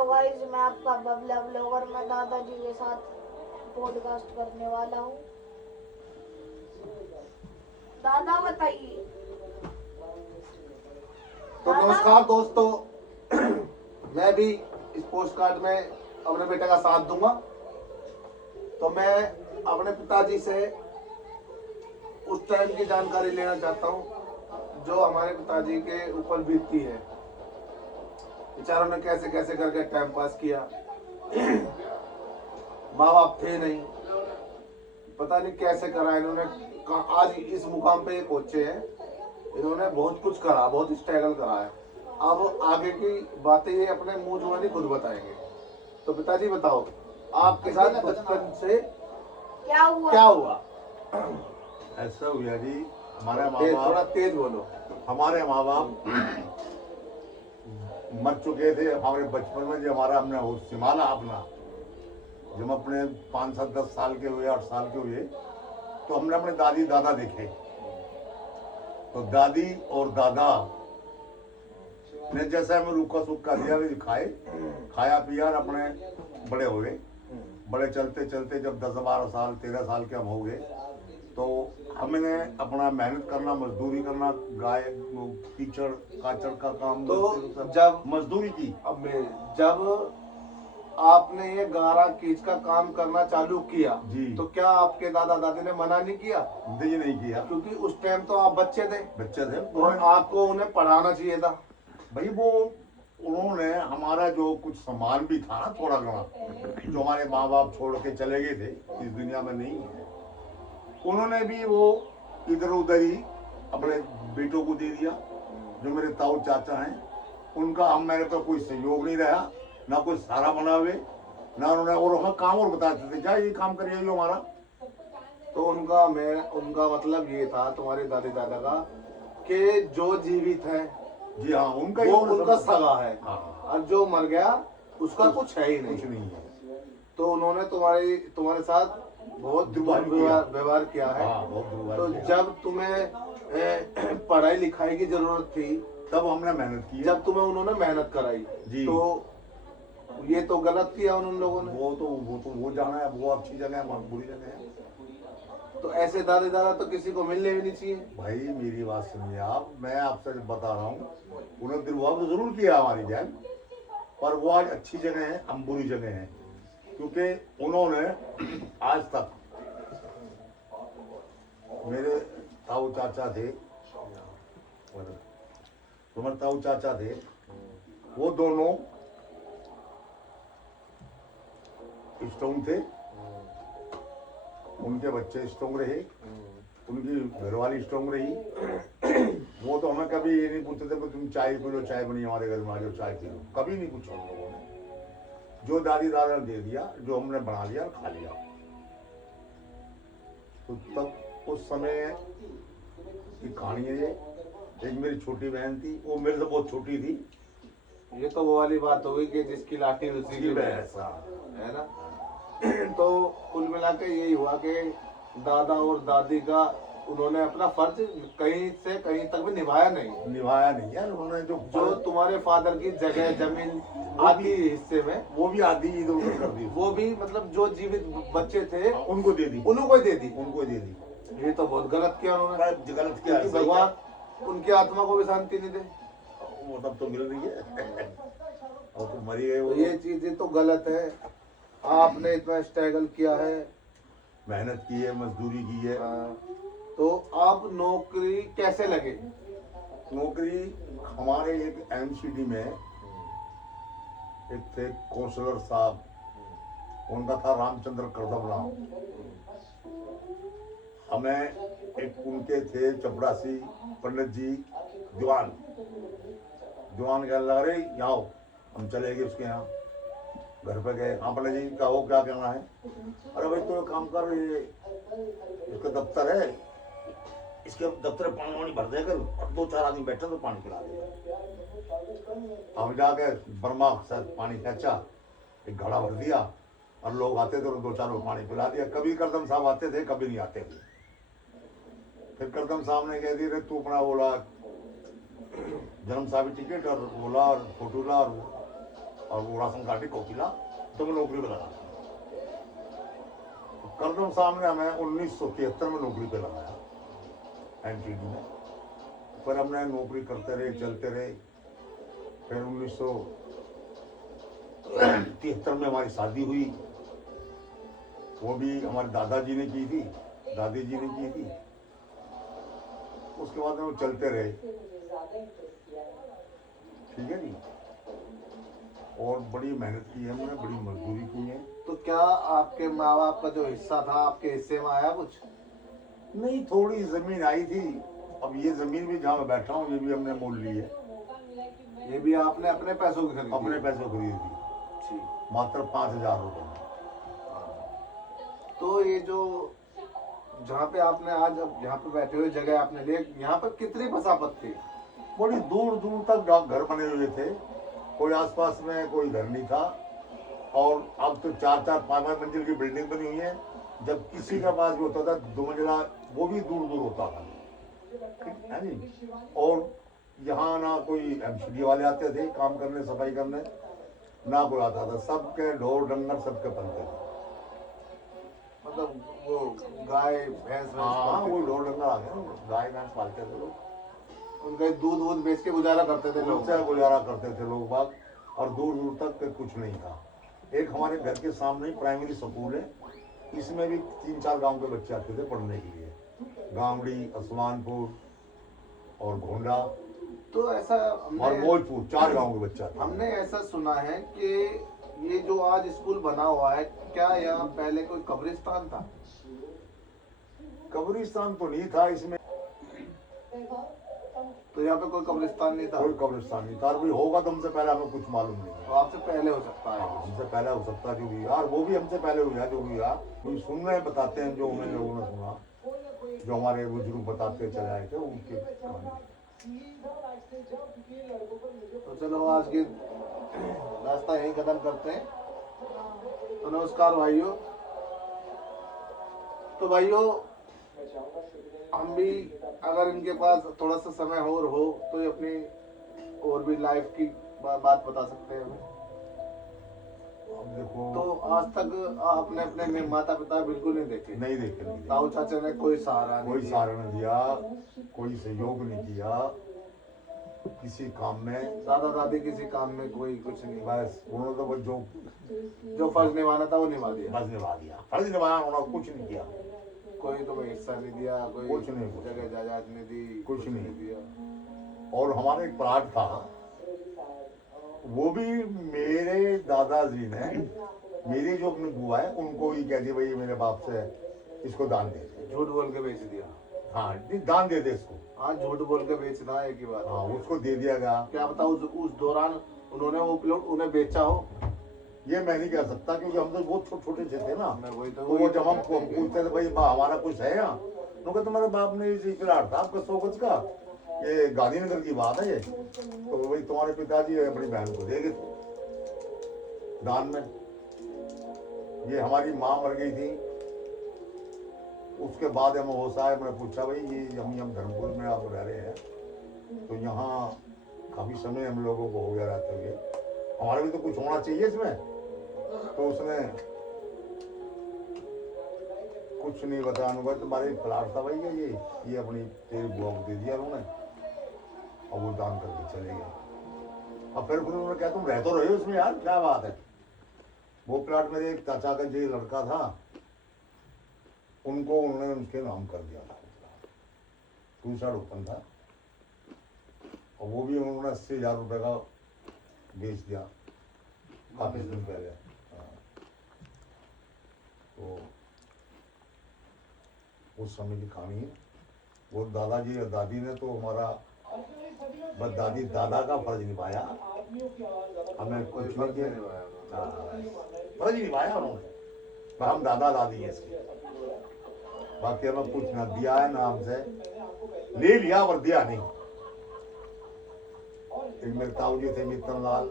Hello guys, मैं आपका Babla blogger. मैं दादाजी के साथ पॉडकास्ट करने वाला हूँ। दादा बताइए। तो नमस्कार दोस्तों, मैं भी इस पोस्ट कार्ड में अपने बेटे का साथ दूंगा। तो मैं अपने पिताजी से उस टाइम की जानकारी लेना चाहता हूँ जो हमारे पिताजी के ऊपर बीतती है। बेचारों ने कैसे कैसे करके टाइम पास किया। माँ बाप थे नहीं, पता नहीं कैसे करा इन्होंने। आज इस मुकाम पे ये पहुंचे हैं। इन्होंने बहुत कुछ करा, बहुत स्ट्रगल करा है। अब आगे की बातें ये अपने मुंह जुबानी खुद बताएंगे। तो पिताजी बताओ, आपके साथ बचपन से क्या हुआ? क्या हुआ? ऐसा हुआ जी, हमारे माँ थोड़ा बाप तेज बोलो। हमारे माँ बाप मर चुके थे हमारे बचपन में। जो हमारा हमने होश संभाला अपना, जब हम अपने 5, 7, 10 साल के हुए, 8 साल के हुए, तो हमने अपने दादी दादा देखे। तो दादी और दादा ने जैसे हमें रूखा सूखा दिया, वे खाया पिया और अपने बड़े हो गए। बड़े चलते चलते जब 10, 12 साल, 13 साल के हम हो गए, तो हमने अपना मेहनत करना, मजदूरी करना, गाय कीचड़ काचड़ का काम, तो जब मजदूरी की। अब जब आपने ये गारा कीच का काम करना चालू किया जी। तो क्या आपके दादा दादी ने मना नहीं किया? जी नहीं किया, क्योंकि उस टाइम तो आप बच्चे थे थे और आपको उन्हें पढ़ाना चाहिए था। भाई। वो उन्होंने हमारा जो कुछ सामान भी था ना, थोड़ा घना, जो हमारे माँ बाप छोड़ के चले गए थे, इस दुनिया में नहीं है, उन्होंने भी वो इधर उधर ही अपने बेटों को दे दिया। जो मेरे ताऊ चाचा हैं, उनका हम मेरे पर कोई सहयोग नहीं रहा, ना कोई सहारा बना हुए, ना उन्होंने। और हमें काम और बताते थे, क्या ये काम करिए जो हमारा। तो उनका मतलब ये था, तुम्हारे दादी दादा का, कि जो जीवित है जी हाँ, उनका वो उनका सगा है। हाँ। और जो मर गया उसका कुछ है ही कुछ नहीं। नहीं है। तो उन्होंने तुम्हारे साथ बहुत व्यवहार किया है। हाँ, बहुत दुर्भाग्य तो किया। जब तुम्हें पढ़ाई लिखाई की जरूरत थी, तब हमने मेहनत की। जब तुम्हें उन्होंने मेहनत कराई जी। तो ये तो गलत किया उन लोगों ने। वो जाना है, वो अच्छी जगह है, बहुत बुरी जगह है। तो ऐसे दादा दादा तो किसी को मिलने भी नहीं चाहिए। भाई मेरी बात सुनिए आप, मैं आपसे बता रहा हूँ, उन्होंने दुर्भाव तो जरूर किया हमारी जान, पर वो आज अच्छी जगह है, हम बुरी जगह हैं। क्योंकि उन्होंने आज तक, मेरे ताऊ चाचा थे, तुम्हारे ताऊ चाचा थे, वो दोनों स्ट्रॉन्ग थे, उनके बच्चे स्ट्रॉन्ग रहे, उनकी घरवाली स्ट्रॉन्ग रही। वो तो हमें कभी ये नहीं पूछते थे कि तुम चाय पी लो, चाय बनी हमारे घर में, आ जाओ चाय पी लो, कभी नहीं पूछा उन लोगों ने। जो दादी दादा ने दे दिया, जो हमने बना लिया और खा लिया। तो तब उस समय की कहानी है ये। एक मेरी छोटी बहन थी, वो मेरे से बहुत छोटी थी। ये तो वो वाली बात हो गई कि जिसकी लाठी उसी की भैंस, है ना। तो कुल मिला के यही हुआ कि दादा और दादी का उन्होंने अपना फर्ज कहीं से कहीं तक भी निभाया नहीं यार। उन्होंने जो तुम्हारे फादर की जगह जमीन आधी हिस्से में, वो भी आधी इधर उधर कर दी, वो भी मतलब जो जीवित बच्चे थे उनको दे दी, उनको ही दे दी। उनको दे दी। ये तो बहुत गलत किया उन्होंने। गलत किया। क्योंकि भगवान उनकी आत्मा को भी शांति नहीं दे। वो तब तो मिल रही है और तो मरी गए। तो ये चीजें तो गलत है। आपने इतना स्ट्रगल किया है, मेहनत की है, मजदूरी की है। तो आप नौकरी कैसे लगे? नौकरी हमारे एक एमसीडी में एक थे काउंसलर साहब, उनका था रामचंद्र करदमराव। हमें एक उनके थे चपड़ासी पंडित जी, दीवान कह लगा रहे यहाँ आओ, हम चले गए उसके यहाँ। घर पे गए, हाँ पंडित जी कहो क्या कहना है। अरे भाई तो काम कर, ये इसका दफ्तर है, इसके दफ्तर में पानी वानी भर दे कर, और 2-4 आदमी बैठे तो पानी पिला दे। हम जाके बर्मा से पानी खींचा, एक घड़ा भर दिया, और लोग आते थे तो 2-4 को पानी पिला दिया। कभी करदम साहब आते थे, कभी नहीं आते थे। फिर करदम साहब ने कह दिया तू अपना बोला जन्म साहब टिकट और बोला और फोटो ला, और और वो राशन कार्ड कोकिला, तो मैं नौकरी पे लगा। करदम साहब ने हमें 1973 में नौकरी पे लगाया एनटीडी में। पर हमने नौकरी करते रहे, चलते रहे। फिर 1973 में हमारी शादी हुई, वो भी हमारे दादाजी ने की थी, दादी जी ने की थी। उसके बाद में वो चलते रहे, ठीक है जी। और बड़ी मेहनत की है हमने, बड़ी मजदूरी की है। तो क्या आपके माँ बाप का जो हिस्सा था आपके हिस्से में आया कुछ? नहीं, थोड़ी जमीन आई थी। अब ये जमीन भी जहाँ मैं बैठा हूँ, ये भी हमने मोल ली है। ये भी आपने अपने पैसों की खरीदी? अपने पैसों खरीदी थी, ठीक। मात्र 5,000 रुपये में। तो ये जो जहाँ पे आपने आज अब यहाँ पे बैठे हुए जगह आपने लिए, यहाँ पर कितनी बसापत थी? बड़ी दूर दूर तक घर बने हुए थे, कोई आसपास में कोई घर नहीं था। और अब तो 4-4, 5-5 मंजिल की बिल्डिंग बनी हुई है। जब किसी का पास भी होता था 2 मंजिला, वो भी दूर दूर होता था, है जी। और यहाँ ना कोई एमसीडी वाले आते थे काम करने, सफाई करने, ना कोई आता था। सबके ढोर डंगर सबके पलते थे। मतलब वो गाय भैंस हाँ, पालते वो थे। ढोर डंगर आ गए, गाय भैंस पालते थे लोग। उनका दूध वूध बेच के गुजारा करते थे लोग। उनसे गुजारा करते थे लोग बाग। और दूर दूर तक कुछ नहीं था। एक हमारे घर के सामने ही प्राइमरी स्कूल है, इसमें भी 3-4 गांव के बच्चे आते थे पढ़ने के लिए। गावड़ी, असमानपुर और घोंडा तो ऐसा और मौजपुर, 4 गांव के बच्चे आते थे। हमने ऐसा सुना है कि ये जो आज स्कूल बना हुआ है, क्या यहाँ पहले कोई कब्रिस्तान था? कब्रिस्तान तो नहीं था इसमें, तो यहाँ पे कोई कब्रिस्तान नहीं था? कोई कब्रिस्तान नहीं था। और कोई होगा तो हमसे पहले हमें कुछ मालूम नहीं है। तो आपसे पहले हो सकता है। हमसे पहले हो सकता जो भी यार, वो भी हमसे पहले हुआ जो भी यार। कोई सुन रहे बताते हैं, जो हमें लोगों ने सुना, जो हमारे बुजुर्ग बताते चले आए थे उनके कहानी। तो चलो आज की रास्ता यही खत्म करते हैं। तो नमस्कार भाइयों। तो भाइयों, हम भी अगर इनके पास थोड़ा सा समय और हो तो ये अपनी और भी लाइफ की बात बता सकते हैं हमें। अब देखो, तो आज तक आपने अपने माता पिता बिल्कुल नहीं देखे? नहीं देखे, नहीं ताऊ चाचा ने कोई सहारा देखे। नहीं कोई दिया? सहारा नहीं दिया, कोई सहयोग नहीं किया किसी काम में। दादा दादी किसी काम में कोई कुछ नहीं? बस उन्होंने तो बस जो फर्ज निभाना था वो निभा दिया। बस निभा दिया, फर्ज निभाया, उन्होंने कुछ नहीं किया। कोई तुम्हें हिस्सा नहीं दिया, कोई कुछ नहीं, जगह जायदाद नहीं दी, कुछ नहीं दिया। और हमारा एक प्लाट था, वो भी मेरे दादाजी ने, मेरी जो अपनी बुआ है उनको ही कह दिया, भाई मेरे बाप से इसको दान दे दे। झूठ बोल के बेच दिया? हाँ, दान दे दे इसको। हाँ, झूठ बोल के बेचना एक ही बात। हाँ, उसको दे दिया गया। क्या पता उस दौरान उन्होंने वो प्लॉट उन्हें बेचा हो। ये मैं नहीं कह सकता, क्योंकि हम तो बहुत छोटे से थे ना। मैं वही तो वो जब हम पूछते थे, भाई हमारा कुछ है यहाँ, तो कहते तुम्हारे बाप ने इसी प्लाट था आपका 100 गज का, ये गांधीनगर की बात है ये, तो वही तुम्हारे पिताजी अपनी बहन को दे गए दान में। ये हमारी माँ मर गई थी, उसके बाद हम वो साहब ने पूछा, भाई ये हम धर्मपुर में आप रह रहे हैं, तो यहाँ काफी समय हम लोगों को हो गया रहते हुए, हमारे भी तो कुछ होना चाहिए इसमें। तो उसने कुछ नहीं बताया, भाई तुम्हारे प्लाट था भाई ये अपनी तेरी बुआ को दे दिया उन्होंने, और वो दान करके चले गए। अब फिर उन्होंने कहा तुम रह तो रहे हो उसमें यार, क्या बात है। वो प्लाट मेरे एक चाचा का जो लड़का था, उनको उन्होंने उनके नाम कर दिया था। दूसरा ओपन था, और वो भी उन्होंने 80,000 रुपये का बेच दिया काफी दिन पहले। हाँ। तो उस समय की कहानी है। वो दादाजी और दादी ने तो हमारा बस दादी दादा का फर्ज निभाया, हमें कोई कुछ फर्ज नहीं नहीं निभाया। फर्ज ही निभाया उन्होंने, पर हम दादा दादी हैं इसके। बाकी हमें कुछ ना दिया है ना हमसे ले लिया, और दिया नहीं। एक मेरे ताऊ जी थे मित्तन लाल,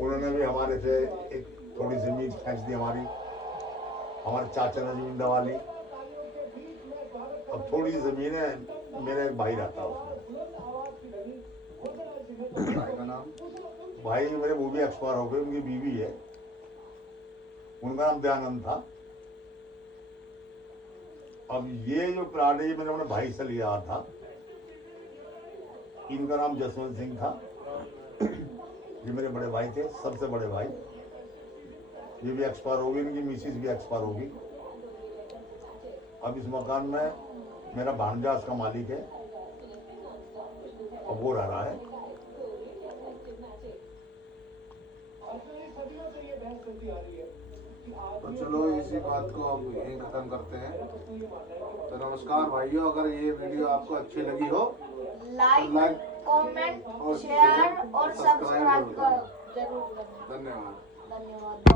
उन्होंने भी हमारे से एक थोड़ी जमीन खींच दी हमारी, हमारे चाचा ने जमीन दबा ली। अब थोड़ी जमीन है, मेरा एक भाई रहता है उसमें। भाई का नाम? भाई मेरे वो भी एक्सपायर हो गए, उनकी बीवी है, उनका नाम दयानंद था। अब ये जो प्लाट है ये मैंने अपने भाई से लिया था, इनका नाम जसवंत सिंह था। ये मेरे बड़े भाई थे, सबसे बड़े भाई। ये भी एक्सपायर हो गई, इनकी मिसिस भी एक्सपायर हो गई। अब इस मकान में मेरा भांजा इसका मालिक है, अब वो रह रहा है। तो चलो इसी बात को अब यहीं खत्म करते हैं। तो नमस्कार भाइयों, अगर ये वीडियो आपको अच्छी लगी हो लाइक, कमेंट, और शेयर और सब्सक्राइब सब्सक्राइब जरूर जरूर करना। धन्यवाद। धन्यवाद।